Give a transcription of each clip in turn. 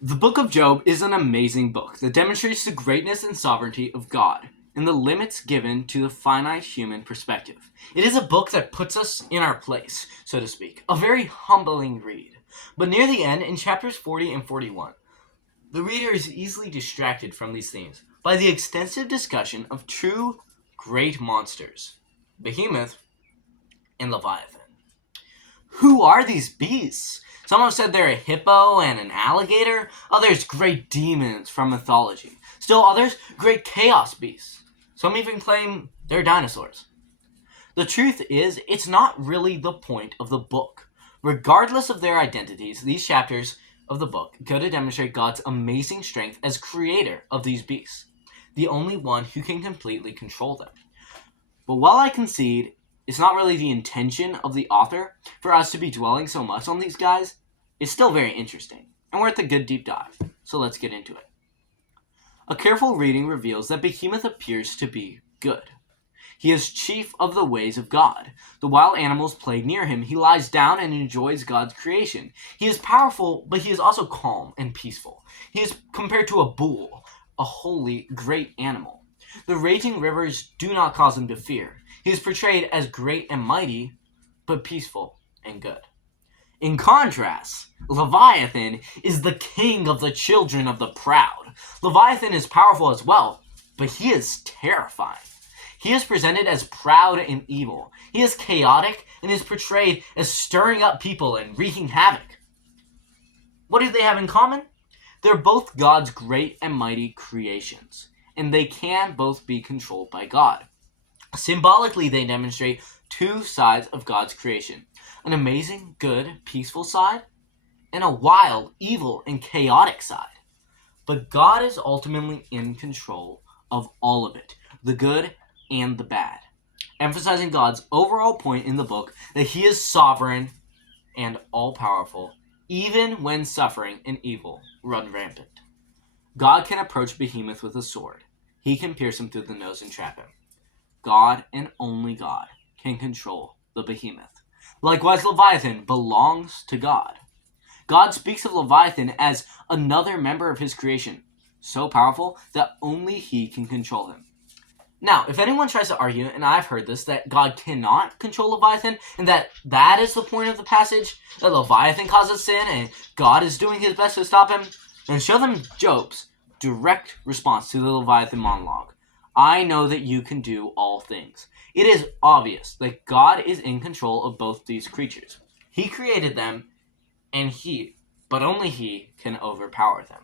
The Book of Job is an amazing book that demonstrates the greatness and sovereignty of God and the limits given to the finite human perspective. It is a book that puts us in our place, so to speak, a very humbling read. But near the end, in chapters 40 and 41, the reader is easily distracted from these themes by the extensive discussion of two great monsters, Behemoth and Leviathan. Who are these beasts? Some have said they're a hippo and an alligator, others great demons from mythology. Still others, great chaos beasts. Some even claim they're dinosaurs. The truth is, it's not really the point of the book. Regardless of their identities, these chapters of the book go to demonstrate God's amazing strength as creator of these beasts, the only one who can completely control them. But while I concede it's not really the intention of the author for us to be dwelling so much on these guys, it's still very interesting and worth a good deep dive. So let's get into it. A careful reading reveals that Behemoth appears to be good. He is chief of the ways of God. The wild animals play near him. He lies down and enjoys God's creation. He is powerful, but he is also calm and peaceful. He is compared to a bull, a holy, great animal. The raging rivers do not cause him to fear. He is portrayed as great and mighty, but peaceful and good. In contrast, Leviathan is the king of the children of the proud. Leviathan is powerful as well, but he is terrifying. He is presented as proud and evil. He is chaotic and is portrayed as stirring up people and wreaking havoc. What do they have in common? They're both God's great and mighty creations, and they can both be controlled by God. Symbolically, they demonstrate two sides of God's creation: an amazing, good, peaceful side, and a wild, evil, and chaotic side. But God is ultimately in control of all of it, the good and the bad, emphasizing God's overall point in the book that he is sovereign and all-powerful, even when suffering and evil run rampant. God can approach Behemoth with a sword. He can pierce him through the nose and trap him. God and only God can control the Behemoth. Likewise, Leviathan belongs to God. God speaks of Leviathan as another member of his creation, so powerful that only he can control him. Now, if anyone tries to argue, and I've heard this, that God cannot control Leviathan, and that is the point of the passage, that Leviathan causes sin, and God is doing his best to stop him, then show them Job's direct response to the Leviathan monologue. I know that you can do all things. It is obvious that God is in control of both these creatures. He created them, and but only he, can overpower them.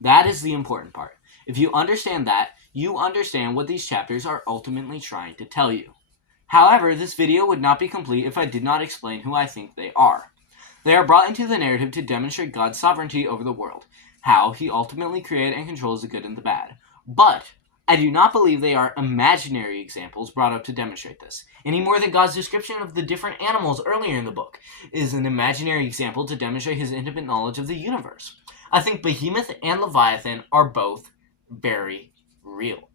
That is the important part. If you understand that, you understand what these chapters are ultimately trying to tell you. However, this video would not be complete if I did not explain who I think they are. They are brought into the narrative to demonstrate God's sovereignty over the world, how he ultimately created and controls the good and the bad. But I do not believe they are imaginary examples brought up to demonstrate this, any more than God's description of the different animals earlier in the book is an imaginary example to demonstrate his intimate knowledge of the universe. I think Behemoth and Leviathan are both very real.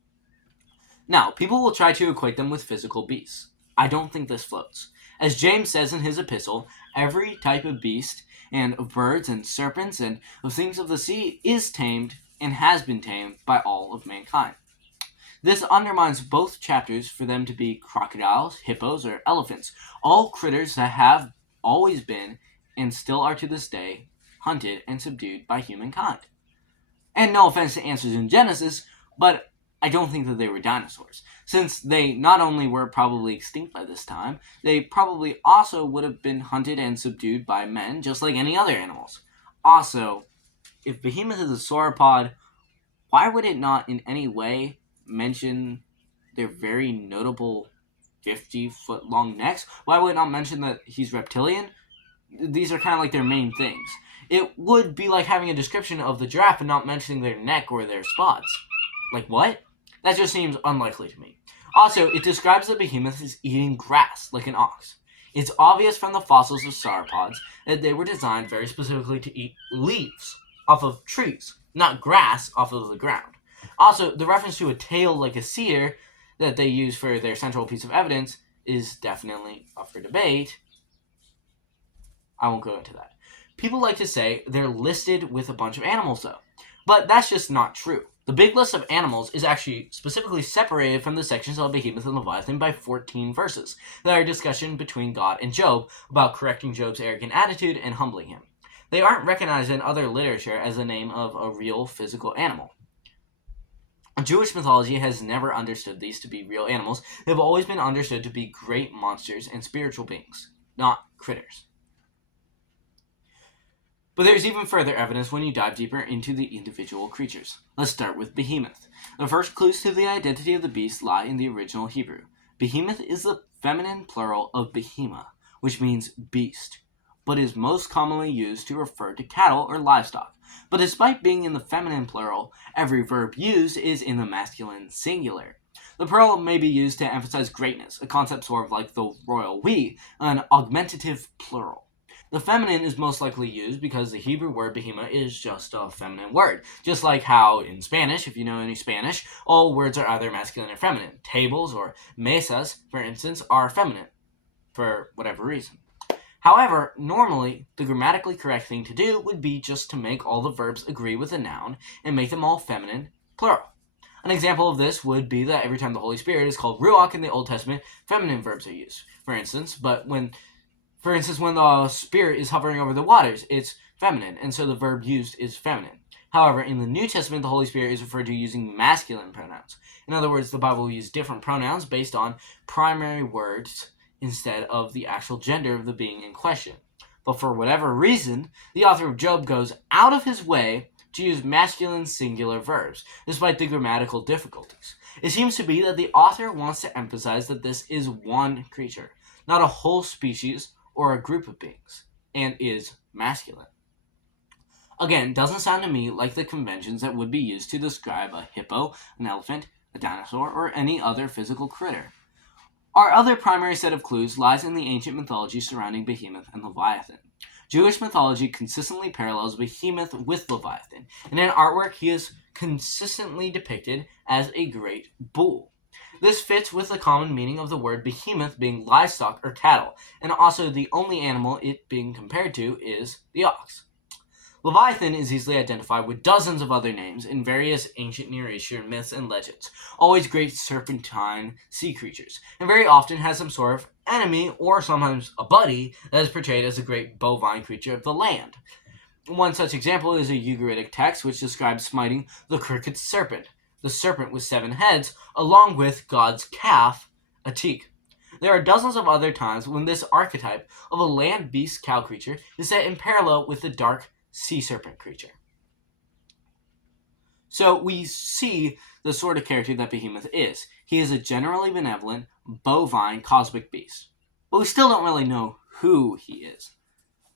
Now, people will try to equate them with physical beasts. I don't think this floats. As James says in his epistle, every type of beast, and of birds and serpents and of things of the sea, is tamed and has been tamed by all of mankind. This undermines both chapters for them to be crocodiles, hippos, or elephants, all critters that have always been, and still are to this day, hunted and subdued by humankind. And no offense to answers in Genesis, but I don't think that they were dinosaurs, since they not only were probably extinct by this time, they probably also would have been hunted and subdued by men, just like any other animals. Also, if Behemoth is a sauropod, why would it not in any way mention their very notable 50-foot-long necks? Why would it not mention that he's reptilian? These are kind of like their main things. It would be like having a description of the giraffe and not mentioning their neck or their spots. Like, what? That just seems unlikely to me. Also, it describes the Behemoth as eating grass, like an ox. It's obvious from the fossils of sauropods that they were designed very specifically to eat leaves off of trees, not grass off of the ground. Also, the reference to a tail like a cedar that they use for their central piece of evidence is definitely up for debate. I won't go into that. People like to say they're listed with a bunch of animals, though. But that's just not true. The big list of animals is actually specifically separated from the sections of Behemoth and Leviathan by 14 verses that are a discussion between God and Job about correcting Job's arrogant attitude and humbling him. They aren't recognized in other literature as the name of a real physical animal. Jewish mythology has never understood these to be real animals. They've always been understood to be great monsters and spiritual beings, not critters. But there's even further evidence when you dive deeper into the individual creatures. Let's start with Behemoth. The first clues to the identity of the beast lie in the original Hebrew. Behemoth is the feminine plural of behema, which means beast, but is most commonly used to refer to cattle or livestock. But despite being in the feminine plural, every verb used is in the masculine singular. The plural may be used to emphasize greatness, a concept sort of like the royal we, an augmentative plural. The feminine is most likely used because the Hebrew word behema is just a feminine word. Just like how in Spanish, if you know any Spanish, all words are either masculine or feminine. Tables or mesas, for instance, are feminine for whatever reason. However, normally, the grammatically correct thing to do would be just to make all the verbs agree with a noun and make them all feminine, plural. An example of this would be that every time the Holy Spirit is called Ruach in the Old Testament, feminine verbs are used, for instance, when the Spirit is hovering over the waters, it's feminine, and so the verb used is feminine. However, in the New Testament, the Holy Spirit is referred to using masculine pronouns. In other words, the Bible will use different pronouns based on primary words instead of the actual gender of the being in question. But for whatever reason, the author of Job goes out of his way to use masculine singular verbs, despite the grammatical difficulties. It seems to be that the author wants to emphasize that this is one creature, not a whole species or a group of beings, and is masculine. Again, doesn't sound to me like the conventions that would be used to describe a hippo, an elephant, a dinosaur, or any other physical critter. Our other primary set of clues lies in the ancient mythology surrounding Behemoth and Leviathan. Jewish mythology consistently parallels Behemoth with Leviathan, and in artwork he is consistently depicted as a great bull. This fits with the common meaning of the word behemoth being livestock or cattle, and also the only animal it being compared to is the ox. Leviathan is easily identified with dozens of other names in various ancient Near Eastern myths and legends, always great serpentine sea creatures, and very often has some sort of enemy or sometimes a buddy that is portrayed as a great bovine creature of the land. One such example is a Ugaritic text which describes smiting the crooked serpent, the serpent with 7 heads, along with God's calf, a teak. There are dozens of other times when this archetype of a land beast cow creature is set in parallel with the dark sea serpent creature. So we see the sort of character that Behemoth is. He is a generally benevolent, bovine, cosmic beast. But we still don't really know who he is.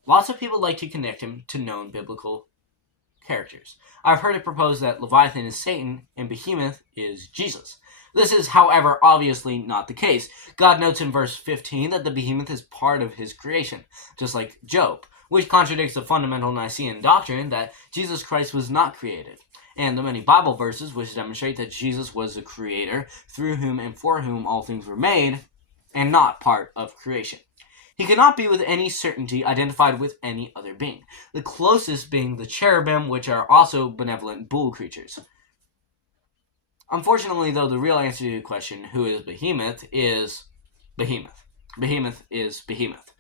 Lots of people like to connect him to known biblical characters. I've heard it proposed that Leviathan is Satan and Behemoth is Jesus. This is, however, obviously not the case. God notes in verse 15 that the behemoth is part of his creation, just like Job, which contradicts the fundamental Nicene doctrine that Jesus Christ was not created, and the many Bible verses which demonstrate that Jesus was the creator, through whom and for whom all things were made, and not part of creation. He cannot be with any certainty identified with any other being, the closest being the cherubim, which are also benevolent bull creatures. Unfortunately, though, the real answer to the question, who is Behemoth, is Behemoth. Behemoth is Behemoth.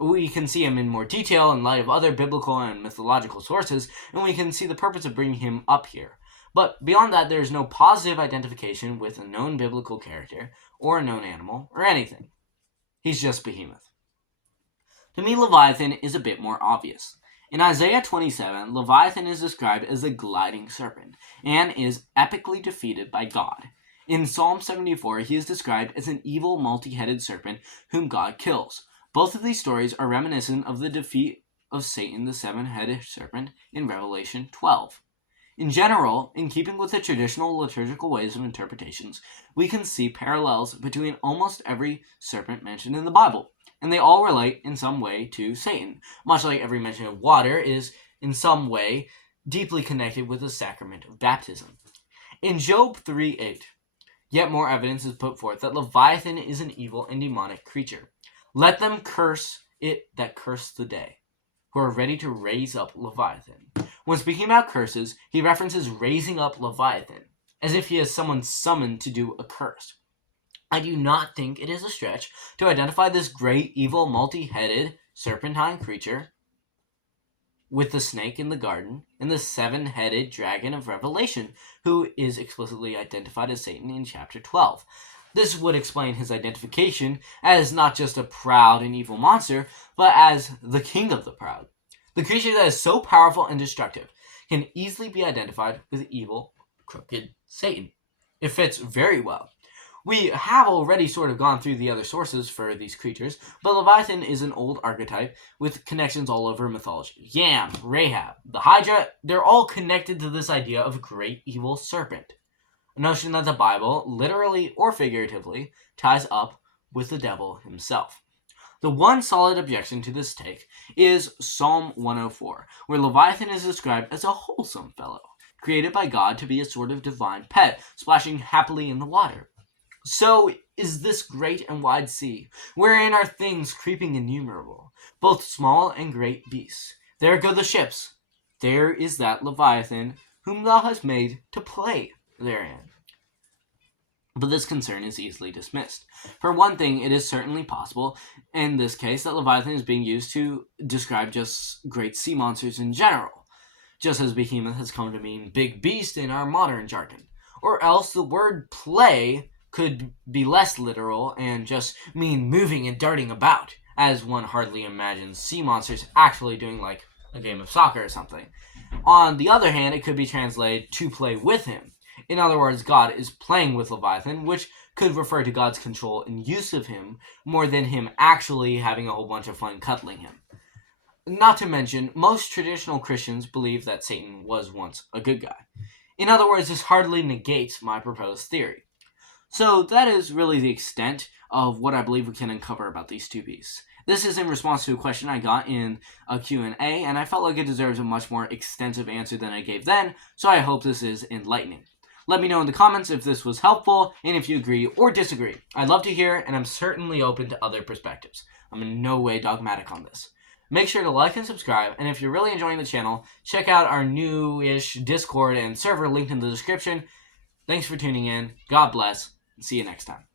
We can see him in more detail in light of other biblical and mythological sources, and we can see the purpose of bringing him up here. But beyond that, there is no positive identification with a known biblical character, or a known animal, or anything. He's just Behemoth. To me, Leviathan is a bit more obvious. In Isaiah 27, Leviathan is described as a gliding serpent, and is epically defeated by God. In Psalm 74, he is described as an evil multi-headed serpent whom God kills. Both of these stories are reminiscent of the defeat of Satan, the 7-headed serpent, in Revelation 12. In general, in keeping with the traditional liturgical ways of interpretations, we can see parallels between almost every serpent mentioned in the Bible, and they all relate in some way to Satan, much like every mention of water is in some way deeply connected with the sacrament of baptism. In Job 3:8, yet more evidence is put forth that Leviathan is an evil and demonic creature. Let them curse it that curse the day. who are ready to raise up Leviathan. When speaking about curses, he references raising up Leviathan, as if he is someone summoned to do a curse. I do not think it is a stretch to identify this great, evil, multi-headed, serpentine creature with the snake in the garden and the seven-headed dragon of Revelation, who is explicitly identified as Satan in chapter 12. This would explain his identification as not just a proud and evil monster, but as the king of the proud. The creature that is so powerful and destructive can easily be identified with evil, crooked Satan. It fits very well. We have already sort of gone through the other sources for these creatures, but Leviathan is an old archetype with connections all over mythology. Yam, Rahab, the Hydra, they're all connected to this idea of a great evil serpent. A notion that the Bible, literally or figuratively, ties up with the devil himself. The one solid objection to this take is Psalm 104, where Leviathan is described as a wholesome fellow, created by God to be a sort of divine pet, splashing happily in the water. So is this great and wide sea, wherein are things creeping innumerable, both small and great beasts. There go the ships. There is that Leviathan, whom thou hast made to play therein. But this concern is easily dismissed. For one thing, it is certainly possible, in this case, that Leviathan is being used to describe just great sea monsters in general, just as Behemoth has come to mean big beast in our modern jargon. Or else the word play could be less literal and just mean moving and darting about, as one hardly imagines sea monsters actually doing like a game of soccer or something. On the other hand, it could be translated to play with him. In other words, God is playing with Leviathan, which could refer to God's control and use of him more than him actually having a whole bunch of fun cuddling him. Not to mention, most traditional Christians believe that Satan was once a good guy. In other words, this hardly negates my proposed theory. So that is really the extent of what I believe we can uncover about these two beasts. This is in response to a question I got in a Q&A, and I felt like it deserves a much more extensive answer than I gave then, so I hope this is enlightening. Let me know in the comments if this was helpful, and if you agree or disagree. I'd love to hear, and I'm certainly open to other perspectives. I'm in no way dogmatic on this. Make sure to like and subscribe, and if you're really enjoying the channel, check out our new-ish Discord and server linked in the description. Thanks for tuning in, God bless, and see you next time.